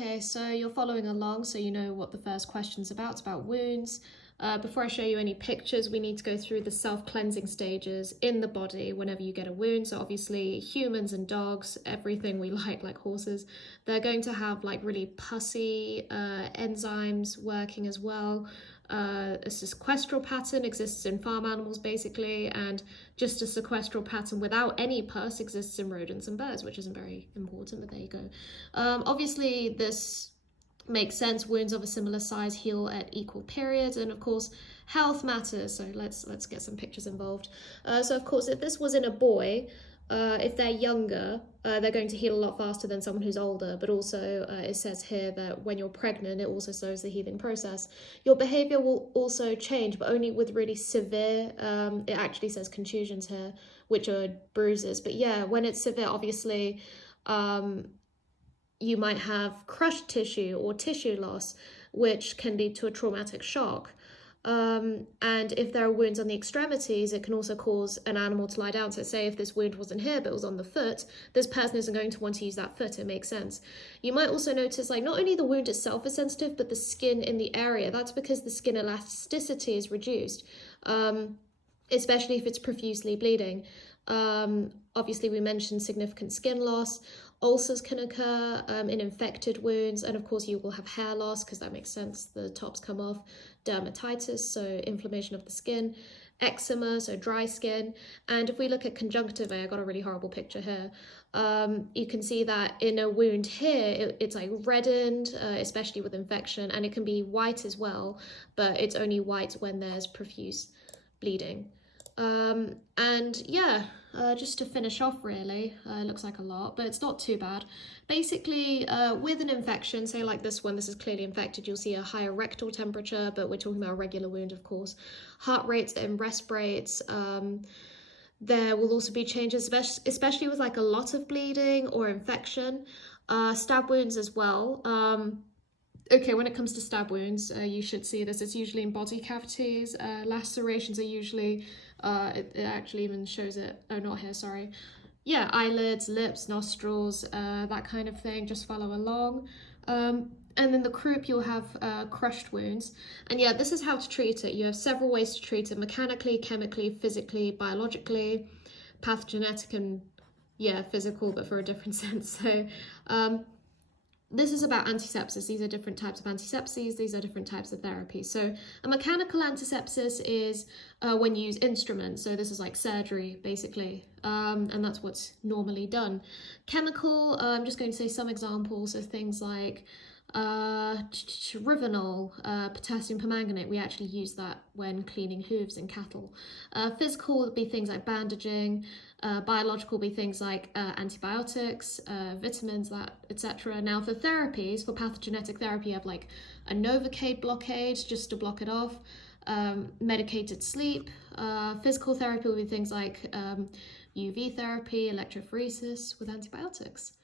Okay, so you're following along, so you know what the first question's about. It's about wounds. Before I show you any pictures, we need to go through the self-cleansing stages in the body whenever you get a wound. So obviously humans and dogs, everything we like horses, they're going to have like really pussy enzymes working as well. A sequestral pattern exists in farm animals basically, and just a sequestral pattern without any pus exists in rodents and birds, which isn't very important, but there you go. Obviously, this makes sense. Wounds of a similar size heal at equal periods, and of course, health matters. So let's get some pictures involved. So of course, if this was in a boy, if they're younger, they're going to heal a lot faster than someone who's older. But also, it says here that when you're pregnant, it also slows the healing process. Your behavior will also change, but only with really severe, it actually says contusions here, which are bruises. But yeah, when it's severe, obviously, you might have crushed tissue or tissue loss, which can lead to a traumatic shock. And if there are wounds on the extremities, it can also cause an animal to lie down. So say if this wound wasn't here but was on the foot, this person isn't going to want to use that foot. It makes sense. You might also notice like not only the wound itself is sensitive, but the skin in the area. That's because the skin elasticity is reduced, especially if it's profusely bleeding. Obviously, we mentioned significant skin loss. Ulcers can occur in infected wounds, and of course you will have hair loss because that makes sense, the tops come off. Dermatitis, so inflammation of the skin. Eczema, so dry skin. And if we look at conjunctiva, I got a really horrible picture here. You can see that in a wound here, it's like reddened, especially with infection, and it can be white as well, but it's only white when there's profuse bleeding. And yeah, just to finish off really, it looks like a lot, but it's not too bad. Basically, with an infection, say like this one, this is clearly infected, you'll see a higher rectal temperature, but we're talking about a regular wound, of course. Heart rates and rest rates. There will also be changes, especially with like a lot of bleeding or infection. Stab wounds as well. Okay, when it comes to stab wounds, you should see this. It's usually in body cavities. Lacerations are usually, it actually even shows it. Oh, not here, sorry. Yeah, eyelids, lips, nostrils, that kind of thing. Just follow along. And in the croup, you'll have crushed wounds. And yeah, this is how to treat it. You have several ways to treat it: mechanically, chemically, physically, biologically, pathogenetic, and yeah, physical, but for a different sense. So, this is about antisepsis. These are different types of antisepses. These are different types of therapy. So a mechanical antisepsis is when you use instruments. So this is like surgery, basically. And that's what's normally done. Chemical, I'm just going to say some examples of things like Rivanol, potassium permanganate. We actually use that when cleaning hooves in cattle. Physical would be things like bandaging. Biological would be things like antibiotics, vitamins, that etc. Now for therapies, for pathogenetic therapy, you have like a Novocaine blockade just to block it off. Medicated sleep. Physical therapy would be things like UV therapy, electrophoresis with antibiotics.